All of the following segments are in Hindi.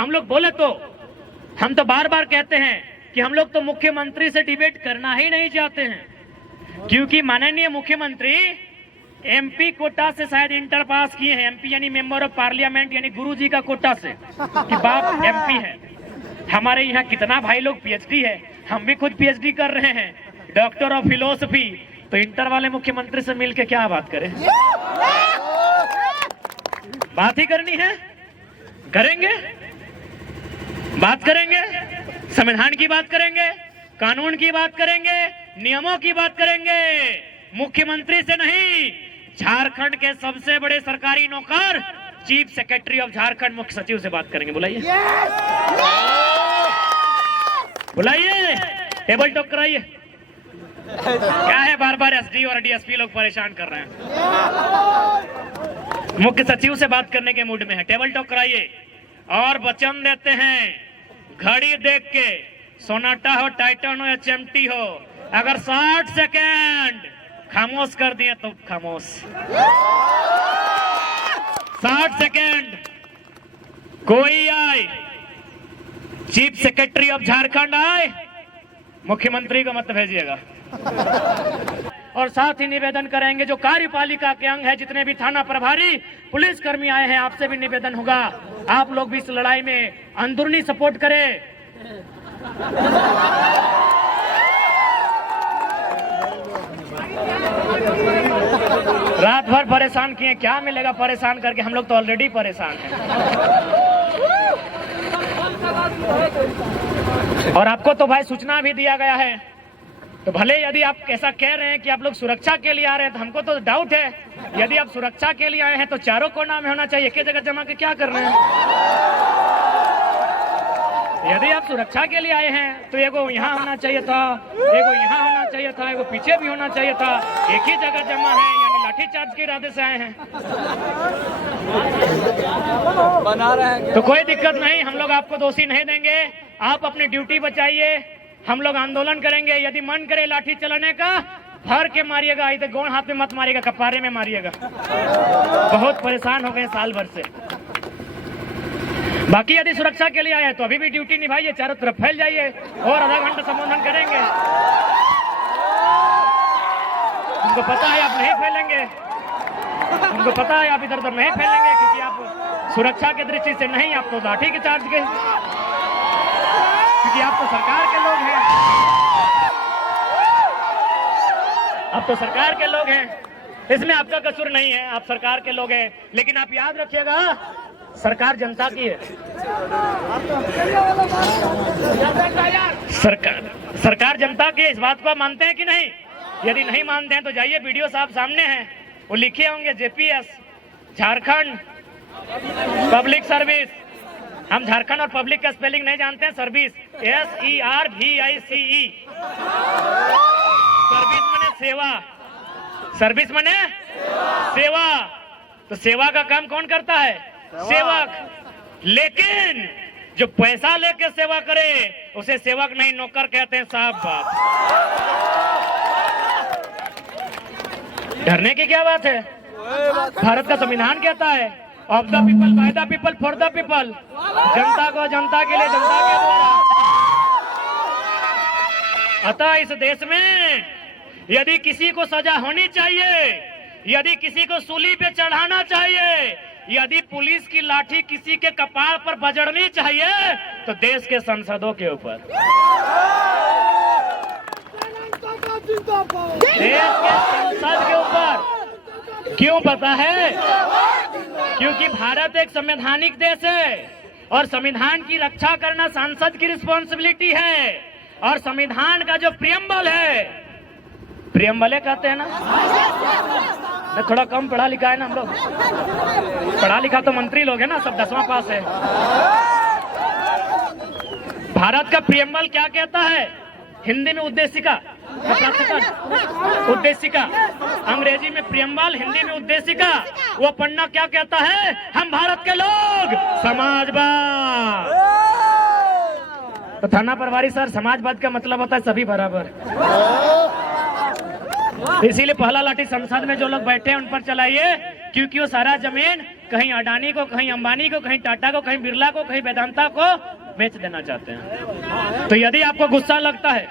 हम लोग बोले तो हम तो बार बार कहते हैं कि हम लोग तो मुख्यमंत्री से डिबेट करना ही नहीं चाहते हैं, क्योंकि माननीय मुख्यमंत्री एमपी कोटा से शायद इंटर पास किए हैं। एमपी यानी मेंबर ऑफ पार्लियामेंट, यानी गुरुजी का कोटा से कि बाप एमपी है। हमारे यहाँ कितना भाई लोग पीएचडी है, हम भी खुद पीएचडी कर रहे हैं, डॉक्टर ऑफ फिलोसफी। तो इंटर वाले मुख्यमंत्री से मिलके क्या बात करें? बात ही करनी है, करेंगे, बात करेंगे, संविधान की बात करेंगे, कानून की बात करेंगे, नियमों की बात करेंगे। मुख्यमंत्री से नहीं, झारखंड के सबसे बड़े सरकारी नौकर चीफ सेक्रेटरी ऑफ झारखंड मुख्य सचिव से बात करेंगे। बुलाइए, बुलाइए, टेबल टॉक कराइए। क्या है बार बार एसडी और डीएसपी लोग परेशान कर रहे हैं? मुख्य सचिव से बात करने के मूड में है, टेबल टॉक कराइए। और वचन देते हैं, घड़ी देख के, सोनाटा हो, टाइटन हो या चिमटी हो, अगर 60 सेकेंड खामोश कर दिए तो खामोश। 60 सेकेंड कोई आए, चीफ सेक्रेटरी ऑफ झारखंड आए, मुख्यमंत्री को मत भेजिएगा। और साथ ही निवेदन करेंगे, जो कार्यपालिका के अंग है, जितने भी थाना प्रभारी, पुलिस कर्मी आए हैं, आपसे भी निवेदन होगा, आप लोग भी इस लड़ाई में अंदरूनी सपोर्ट करें। रात भर परेशान किए, क्या मिलेगा परेशान करके? हम लोग तो ऑलरेडी परेशान हैं। और आपको तो भाई सूचना भी दिया गया है, तो भले यदि आप ऐसा कह रहे हैं कि आप लोग सुरक्षा के लिए आ रहे हैं, तो हमको तो डाउट है। यदि आप सुरक्षा के लिए आए हैं तो चारों कोना में होना चाहिए, एक ही जगह जमा के क्या कर रहे हैं? यदि आप सुरक्षा के लिए आए हैं तो एगो यहाँ होना चाहिए था, एगो यहाँ होना चाहिए था, एगो पीछे भी होना चाहिए था। एक ही जगह जमा है, यानी लाठीचार्ज के इरादे से आए हैं। बना रहे हैं तो कोई दिक्कत नहीं, हम लोग आपको दोषी नहीं देंगे। आप अपनी ड्यूटी बचाइए, हम लोग आंदोलन करेंगे। यदि मन करे लाठी चलाने का, भर के मारिएगा, इधर गोड़ हाथ में मत मारिएगा, कपारे में मारिएगा। बहुत परेशान हो गए साल भर से। बाकी यदि सुरक्षा के लिए आए तो अभी भी ड्यूटी निभाइए, चारों तरफ फैल जाइए और आधा घंटा संबोधन करेंगे। उनको पता है आप नहीं फैलेंगे, उनको पता है आप इधर उधर नहीं फैलेंगे, क्योंकि आप सुरक्षा की दृष्टि से नहीं, आप तो लाठी के चार्ज के, क्योंकि आप तो सरकार के लोग हैं, आप तो सरकार के लोग हैं। इसमें आपका कसूर नहीं है, आप सरकार के लोग हैं। लेकिन आप याद रखिएगा, सरकार जनता की है। सरकार जनता की, इस बात को मानते हैं कि नहीं? यदि नहीं मानते हैं तो जाइए, वीडियो साहब सामने हैं, वो लिखे होंगे जेपीएस, झारखंड पब्लिक सर्विस। हम झारखंड और पब्लिक का स्पेलिंग नहीं जानते हैं, सर्विस, SERVICE। सर्विस माने सेवा, सर्विस माने सेवा। तो सेवा का काम कौन करता है? सेवक। लेकिन जो पैसा लेके सेवा करे उसे सेवक नहीं, नौकर कहते हैं। साहब बात, डरने की क्या बात है? भारत का संविधान कहता है, of the people, by the people, for the people. जनता को जनता के लिए, जनता के द्वारा। अतः इस देश में यदि किसी को सजा होनी चाहिए, यदि किसी को सूली पे चढ़ाना चाहिए, यदि पुलिस की लाठी किसी के कपार पर बजड़नी चाहिए, तो देश के सांसदों के ऊपर, देश के संसद के ऊपर। क्यों पता है? क्योंकि भारत एक संवैधानिक देश है और संविधान की रक्षा करना सांसद की रिस्पॉन्सिबिलिटी है। और संविधान का जो प्रियम्बल है, प्रियम्बल कहते हैं ना, मैं थोड़ा कम पढ़ा लिखा है ना, हम लोग पढ़ा लिखा तो मंत्री लोग हैं ना, सब 10वां पास है। भारत का प्रियम्बल क्या कहता है? हिंदी में उद्देशिका, उद्देशिका, अंग्रेजी में प्रियम्बल, हिंदी में उद्देशिका। वो पढ़ना क्या कहता है? हम भारत के लोग समाजवाद। तो थाना प्रभारी सर, समाजवाद का मतलब होता है सभी बराबर। इसीलिए पहला लाठी संसद में जो लोग बैठे हैं उन पर चलाइए, क्योंकि वो सारा जमीन कहीं अडानी को, कहीं अंबानी को, कहीं टाटा को, कहीं बिरला को, कहीं वेदांता को बेच देना चाहते हैं। तो यदि आपको गुस्सा लगता है,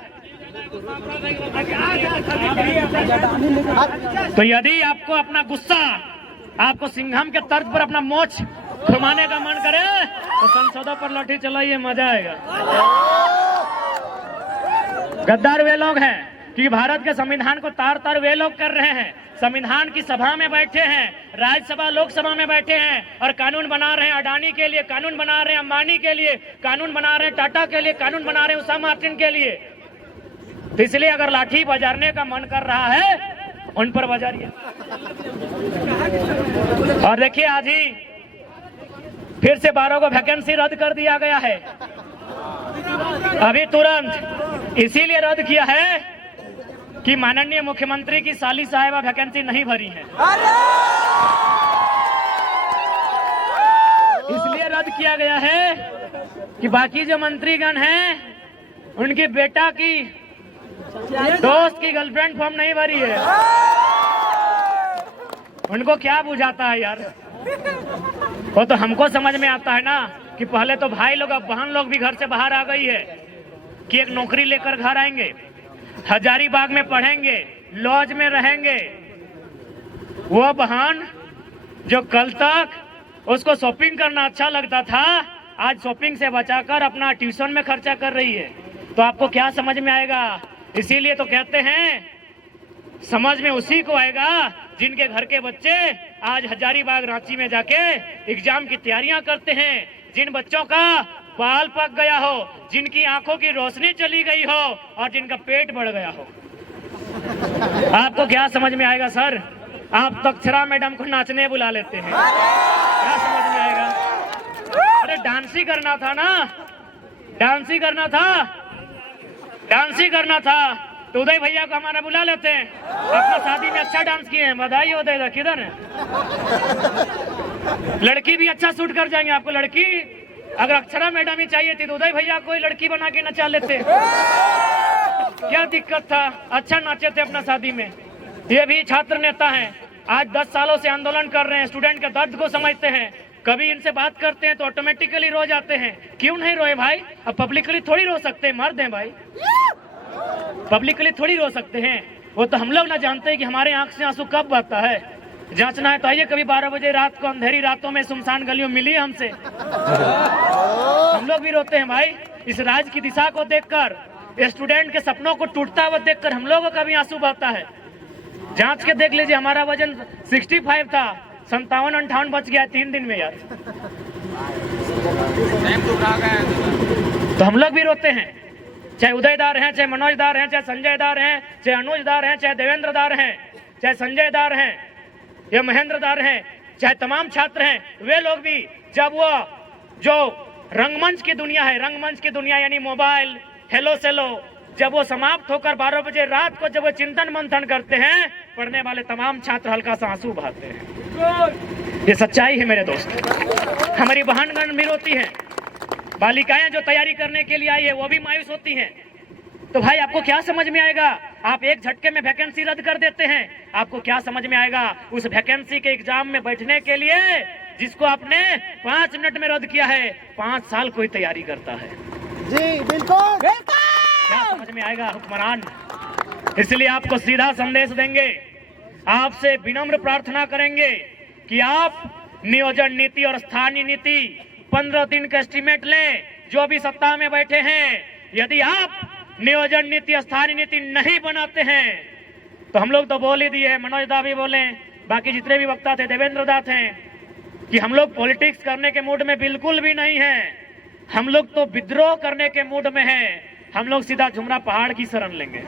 तो यदि आपको अपना गुस्सा, आपको सिंघम के तर्ज पर अपना मोछ घुमाने का मन करे तो संसदों पर लाठी चलाइए, मजा आएगा। गद्दार वे लोग हैं कि भारत के संविधान को तार तार वे लोग कर रहे हैं, संविधान की सभा में बैठे हैं, राज्यसभा लोकसभा में बैठे हैं और कानून बना रहे हैं। अडानी के लिए कानून बना रहे हैं, अंबानी के लिए कानून बना रहे हैं, टाटा के लिए कानून बना रहे हैं, उषा मार्टिन के लिए। तो इसलिए अगर लाठी बजारने का मन कर रहा है उन पर बजारिए। और देखिए आज ही फिर से 12 को वैकेंसी रद्द कर दिया गया है, अभी तुरंत इसीलिए रद्द किया है कि माननीय मुख्यमंत्री की साली साहिबा वैकेंसी नहीं भरी है, इसलिए रद्द किया गया है कि बाकी जो मंत्रीगण हैं उनकी बेटा की दोस्त की गर्लफ्रेंड फॉर्म नहीं भरी है। उनको क्या बुझाता है यार, वो तो हमको समझ में आता है ना कि पहले तो भाई लोग, अब बहन लोग भी घर से बाहर आ गई है कि एक नौकरी लेकर घर आएंगे, हजारीबाग में पढ़ेंगे, लॉज में रहेंगे। वो बहन जो कल तक उसको शॉपिंग करना अच्छा लगता था, आज शॉपिंग से बचाकर अपना ट्यूशन में खर्चा कर रही है। तो आपको क्या समझ में आएगा? इसीलिए तो कहते हैं समझ में उसी को आएगा जिनके घर के बच्चे आज हजारीबाग रांची में जाके एग्जाम की तैयारियां करते हैं, जिन बच्चों का बाल पक गया हो, जिनकी आंखों की रोशनी चली गई हो और जिनका पेट बढ़ गया हो। आपको क्या समझ में आएगा सर? आप तो अक्षरा मैडम को नाचने बुला लेते हैं, क्या समझ में आएगा? अरे डांस ही करना था ना, डांस ही करना था, डांस ही करना था तो उदय भैया को हमारा बुला लेते हैं, अपना शादी में अच्छा डांस किए हैं, बधाई हो। उदय किधर है? लड़की भी अच्छा सूट कर जाएंगे आपको। लड़की अगर अक्षरा मैडम ही चाहिए थी तो उदय भैया को ही लड़की बना के नचा लेते, क्या दिक्कत था? अच्छा नाचे थे अपना शादी में। ये भी छात्र नेता हैं, आज 10 सालों से आंदोलन कर रहे हैं, स्टूडेंट के दर्द को समझते हैं। कभी इनसे बात करते हैं तो ऑटोमेटिकली रो जाते हैं। क्यों नहीं रोए भाई? अब पब्लिकली थोड़ी रो सकते हैं, मर्द हैं भाई, पब्लिकली थोड़ी रो सकते हैं। वो तो हम लोग ना जानते हैं कि हमारे आंख से आंसू कब बहता है। जांचना है तो आइए कभी 12 बजे रात को अंधेरी रातों में सुनसान गलियों मिली हमसे, हम लोग भी रोते हैं भाई। इस राज्य की दिशा को देखकर, स्टूडेंट के सपनों को टूटता हुआ देखकर हम लोगों का भी आंसू बहता है। जांच के देख लीजिए, हमारा वजन 65 था, 57-58 बच गया 3 दिन में यार। तो हम लोग भी रोते हैं, चाहे उदयदार हैं, चाहे मनोजदार हैं, चाहे संजयदार हैं, चाहे अनुजदार हैं, चाहे देवेंद्रदार हैं, चाहे संजयदार हैं या महेंद्रदार हैं, चाहे तमाम छात्र हैं। वे लोग भी जब वो जो रंगमंच की दुनिया है, रंगमंच की दुनिया यानी मोबाइल, हेलो सेलो, जब वो समाप्त होकर 12 बजे रात को जब वो चिंतन मंथन करते हैं, पढ़ने वाले तमाम छात्र हल्का सा आंसू बहाते हैं। ये सच्चाई है मेरे दोस्त। हमारी बहनगण भी रोती है, बालिकाएं जो तैयारी करने के लिए आई है वो भी मायूस होती हैं। तो भाई आपको क्या समझ में आएगा? आप एक झटके में वैकेंसी रद्द कर देते हैं, आपको क्या समझ में आएगा? उस वैकेंसी के एग्जाम में बैठने के लिए जिसको आपने 5 मिनट में रद्द किया है, 5 साल कोई तैयारी करता है। जी बिल्कुल, क्या समझ में आएगा हुक्मरान? इसलिए आपको सीधा संदेश देंगे, आपसे विनम्र प्रार्थना करेंगे कि आप नियोजन नीति और स्थानीय नीति 15 दिन का एस्टीमेट लें। जो भी सत्ता में बैठे हैं, यदि आप नियोजन नीति स्थानीय नीति नहीं बनाते हैं तो हम लोग तो बोल ही दिए हैं, मनोज दा भी बोले, बाकी जितने भी वक्ता थे, देवेंद्र दा थे, कि हम लोग पॉलिटिक्स करने के मूड में बिल्कुल भी नहीं है। हम लोग तो विद्रोह करने के मूड में हैं। हम लोग सीधा झुमरा पहाड़ की शरण लेंगे।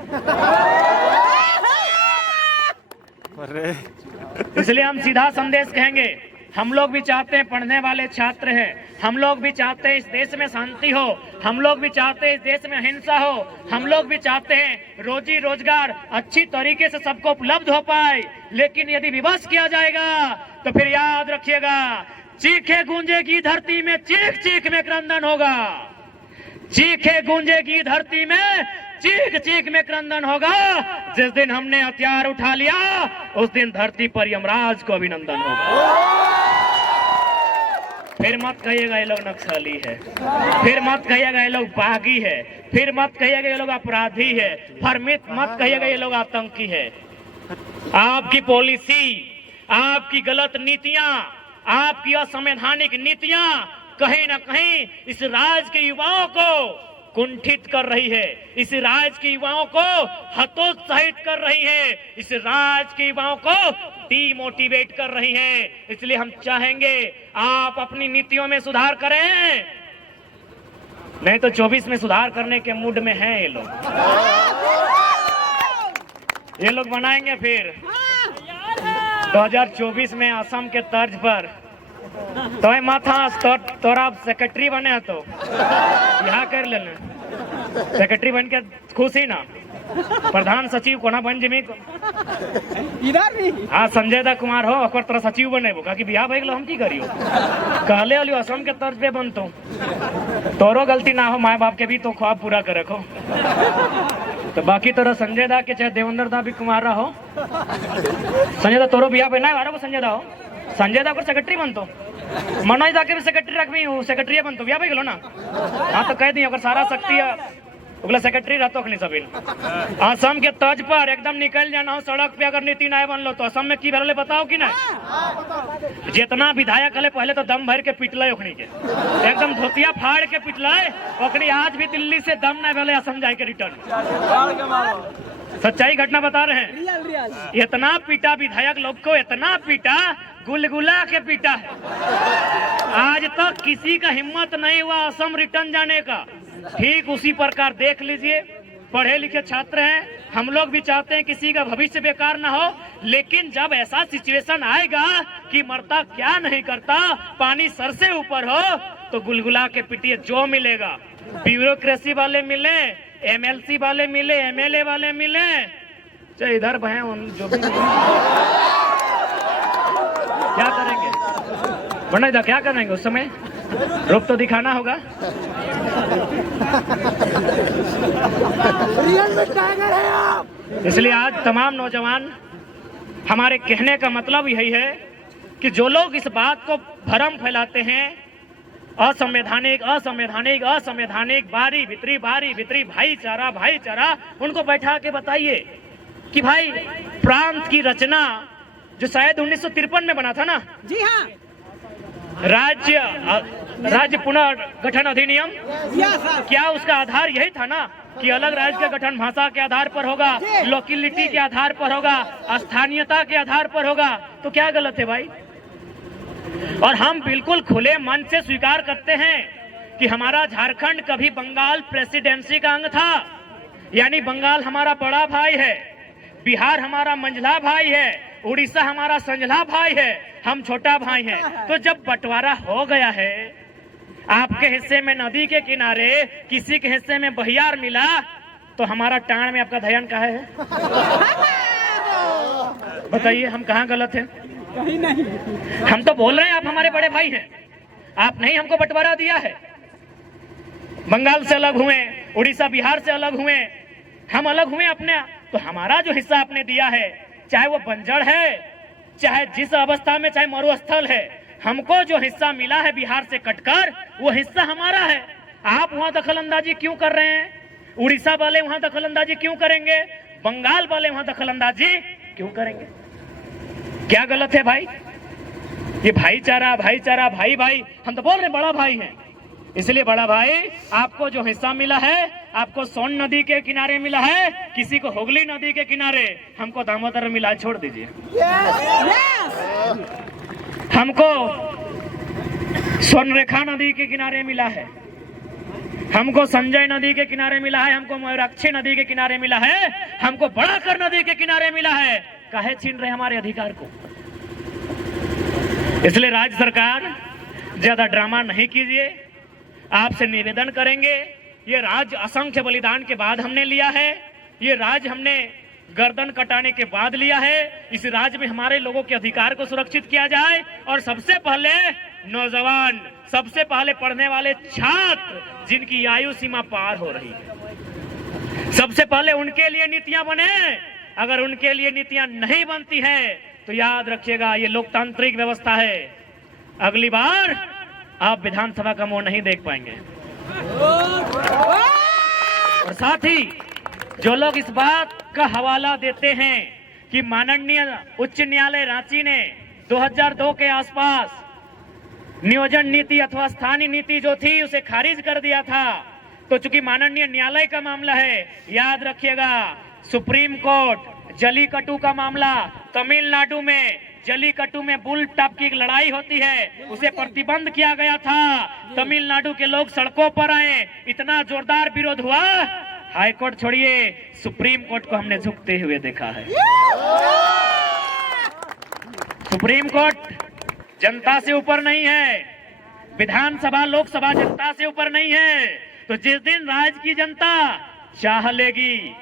इसलिए हम सीधा संदेश कहेंगे, हम लोग भी चाहते हैं, पढ़ने वाले छात्र हैं, हम लोग भी चाहते हैं इस देश में शांति हो, हम लोग भी चाहते हैं इस देश में अहिंसा हो, हम लोग भी चाहते हैं रोजी रोजगार अच्छी तरीके से सबको उपलब्ध हो पाए। लेकिन यदि विवश किया जाएगा तो फिर याद रखिएगा, चीखे गूंजेगी धरती में, चीख चीख में क्रंदन होगा। चीखे गूंजेगी धरती में, चीख चीख में क्रंदन होगा। जिस दिन हमने हथियार उठा लिया उस दिन धरती पर यमराज को अभिनंदन होगा। फिर मत कहिएगा ये लोग नक्सली है, फिर मत कहिएगा ये लोग बागी है, फिर मत कहिएगा ये लोग अपराधी है, फिर मत कहिएगा ये लोग आतंकी है। आपकी पॉलिसी, आपकी गलत नीतियां, आपकी असंवैधानिक नीतियां कहीं ना कहीं इस राज्य के युवाओं को कुंठित कर रही है, इस राज्य के युवाओं को हतोत्साहित कर रही है, इस राज्य के युवाओं को डीमोटिवेट कर रही है। इसलिए हम चाहेंगे आप अपनी नीतियों में सुधार करें, नहीं तो 24 में सुधार करने के मूड में हैं ये लोग बनाएंगे फिर 2024 में असम के तर्ज पर। तो मत हंस, तोरा सेक्रेटरी बने तो यहाँ कर लेना, सेक्रेटरी बन के खुशी ना, प्रधान सचिव कोना बन जमी इधर भी हाँ संजय दा कुमार हो और तोरा सचिव बने कि बिहार भाई हम की करियो कहले वाली असम के तर्ज पे बनतो, तोरो गलती ना हो, माए बाप के भी तो ख्वाब पूरा कर रखो। तो बाकी तोरा संजय दा के चाहे देवेंद्र दा भी कुमार हो, संजय दा तोरो बिहार बना है, संजय दा हो, संजय दा को सेक्रेटरी बनतो, मनोज दा के भी सेक्रेटरी रखबी, सेक्रेटरी बनतो बिहार भाई ना। हाँ तो कह दी अगर सारा शक्ति ओकला सेक्रेटरी रहतो नहीं सभी। असम के तर्ज पर एकदम निकल जाना हो सड़क पे, अगर नीति नहीं बनलो तो असम में की भरले बताओ कि नहीं। जितना विधायक हले पहले तो दम भर के पिटले ओखनी के, एकदम धोतिया फाड़ के पिटले ओखनी, आज भी दिल्ली से दम नहीं भले असम जाए के रिटर्न। सच्चाई घटना बता रहे हैं, इतना पीटा विधायक लोग को, इतना पीटा, गुलगुला के पीटा है। आज तक किसी का हिम्मत नहीं हुआ असम रिटर्न जाने का। ठीक उसी प्रकार देख लीजिए, पढ़े लिखे छात्र हैं, हम लोग भी चाहते हैं किसी का भविष्य बेकार ना हो, लेकिन जब ऐसा सिचुएशन आएगा कि मरता क्या नहीं करता, पानी सर से ऊपर हो, तो गुलगुला के पिटिए, जो मिलेगा। ब्यूरोक्रेसी वाले मिले, एमएलसी वाले मिले, एमएलए वाले मिले, चाहे इधर बहे जो भी क्या करेंगे वरना इधर क्या करेंगे, उस समय रूप तो दिखाना होगा। रियल में टाइगर है आप। इसलिए आज तमाम नौजवान, हमारे कहने का मतलब यही है कि जो लोग इस बात को भ्रम फैलाते हैं, असंवैधानिक असंवैधानिक असंवैधानिक, बारी भितरी भाईचारा, उनको बैठा के बताइए कि भाई प्रांत की रचना जो शायद 1953 में बना था ना, जी हाँ, राज्य पुनर्गठन अधिनियम, क्या उसका आधार यही था ना कि अलग राज्य का गठन भाषा के आधार पर होगा, लोकेलिटी के आधार पर होगा, स्थानीयता के आधार पर होगा। तो क्या गलत है भाई? और हम बिल्कुल खुले मन से स्वीकार करते हैं कि हमारा झारखंड कभी बंगाल प्रेसिडेंसी का अंग था, यानी बंगाल हमारा बड़ा भाई है, बिहार हमारा मंझला भाई है, उड़ीसा हमारा संझला भाई है, हम छोटा भाई हैं। तो जब बंटवारा हो गया है, आपके हिस्से में नदी के किनारे, किसी के हिस्से में बहियार मिला, तो हमारा टाण में आपका ध्यान कहाँ है? बताइए हम कहाँ गलत हैं? कहीं नहीं। हम तो बोल रहे हैं आप हमारे बड़े भाई हैं, आप नहीं हमको बंटवारा दिया है। बंगाल से अलग हुए, उड़ीसा बिहार से अलग हुए, हम अलग हुए अपने, तो हमारा जो हिस्सा आपने दिया है, चाहे वो बंजर है, चाहे जिस अवस्था में, चाहे मरुस्थल है, हमको जो हिस्सा मिला है बिहार से कटकर, वो हिस्सा हमारा है। आप वहां दखल अंदाजी क्यों कर रहे हैं? उड़ीसा वाले वहां दखल अंदाजी क्यों करेंगे? बंगाल वाले वहां दखल अंदाजी क्यों करेंगे? क्या गलत है भाई? ये भाईचारा भाई, हम तो बोल रहे बड़ा भाई है, इसलिए बड़ा भाई आपको जो हिस्सा मिला है, आपको सोन नदी के किनारे मिला है, किसी को हुगली नदी के किनारे, हमको दामोदर मिला, छोड़ दीजिए। हमको स्वर्णरेखा नदी के किनारे मिला है, हमको संजय नदी के किनारे मिला है, हमको मयूराक्षी नदी के किनारे मिला है, हमको बड़ाकर नदी के किनारे मिला है। काहे छीन रहे हमारे अधिकार को? इसलिए राज्य सरकार ज्यादा ड्रामा नहीं कीजिए, आपसे निवेदन करेंगे। ये राज्य असंख्य बलिदान के बाद हमने लिया है, ये राज्य हमने गर्दन कटाने के बाद लिया है। इस राज्य में हमारे लोगों के अधिकार को सुरक्षित किया जाए, और सबसे पहले नौजवान, सबसे पहले पढ़ने वाले छात्र जिनकी आयु सीमा पार हो रही है, सबसे पहले उनके लिए नीतियां बने। अगर उनके लिए नीतियां नहीं बनती है तो याद रखिएगा, ये लोकतांत्रिक व्यवस्था है, अगली बार आप विधानसभा का मुंह नहीं देख पाएंगे। और साथ ही जो लोग इस बात का हवाला देते हैं कि माननीय उच्च न्यायालय रांची ने 2002 के आसपास नियोजन नीति अथवा स्थानीय नीति जो थी उसे खारिज कर दिया था, तो चूंकि माननीय न्यायालय का मामला है, याद रखिएगा सुप्रीम कोर्ट जलीकट्टू का मामला, तमिलनाडु में जलीकट्टू में बुल टॉप की एक लड़ाई होती है, उसे प्रतिबंध किया गया था। तमिलनाडु के लोग सड़कों पर आए, इतना जोरदार विरोध हुआ, हाई कोर्ट छोड़िए सुप्रीम कोर्ट को हमने झुकते हुए देखा है। सुप्रीम कोर्ट जनता से ऊपर नहीं है, विधानसभा लोकसभा जनता से ऊपर नहीं है। तो जिस दिन राज्य की जनता चाह लेगी,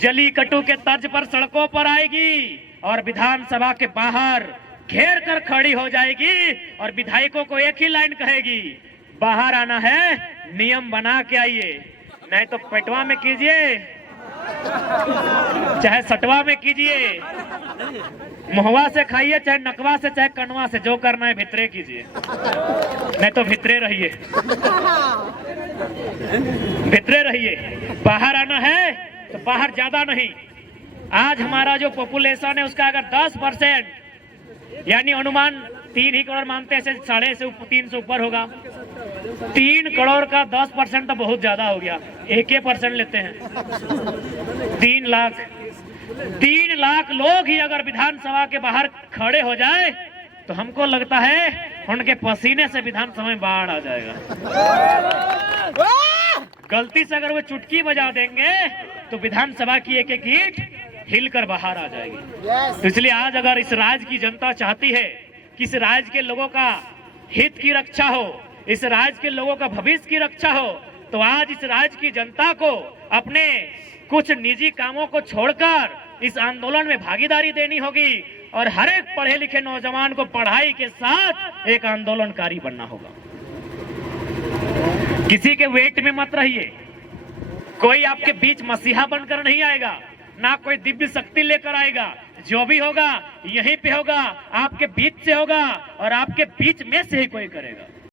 जलीकट्टू के तर्ज पर सड़कों पर आएगी और विधानसभा के बाहर घेर कर खड़ी हो जाएगी और विधायकों को एक ही लाइन कहेगी, बाहर आना है, नियम बना के आइए, नहीं तो पेटवा में कीजिए चाहे सटवा में कीजिए, मुहवा से खाइए चाहे नकवा से चाहे कनवा से, जो करना है भितरे कीजिए, नहीं तो भितरे रहिए, भितरे रहिए। बाहर आना है तो बाहर ज्यादा नहीं। आज हमारा जो पॉपुलेशन है उसका अगर 10% यानी अनुमान 3 ही करोड़ मानते हैं, 3.5 से ऊपर होगा, 3 करोड़ का 10% तो बहुत ज्यादा हो गया, 1% लेते हैं, 3 लाख लोग ही अगर विधानसभा के बाहर खड़े हो जाए तो हमको लगता है उनके पसीने से विधानसभा में बाढ़ आ जाएगा। गलती से अगर वो चुटकी बजा देंगे तो विधानसभा की एक एक ईंट हिलकर बाहर आ जाएगी। तो इसलिए आज अगर इस राज्य की जनता चाहती है कि इस राज्य के लोगों का हित की रक्षा हो, इस राज्य के लोगों का भविष्य की रक्षा हो, तो आज इस राज्य की जनता को अपने कुछ निजी कामों को छोड़कर इस आंदोलन में भागीदारी देनी होगी और हर एक पढ़े लिखे नौजवान को पढ़ाई के साथ एक आंदोलनकारी बनना होगा। किसी के वेट में मत रहिए, कोई आपके बीच मसीहा बनकर नहीं आएगा, ना कोई दिव्य शक्ति लेकर आएगा, जो भी होगा यहीं पे होगा, आपके बीच से होगा और आपके बीच में से ही कोई करेगा।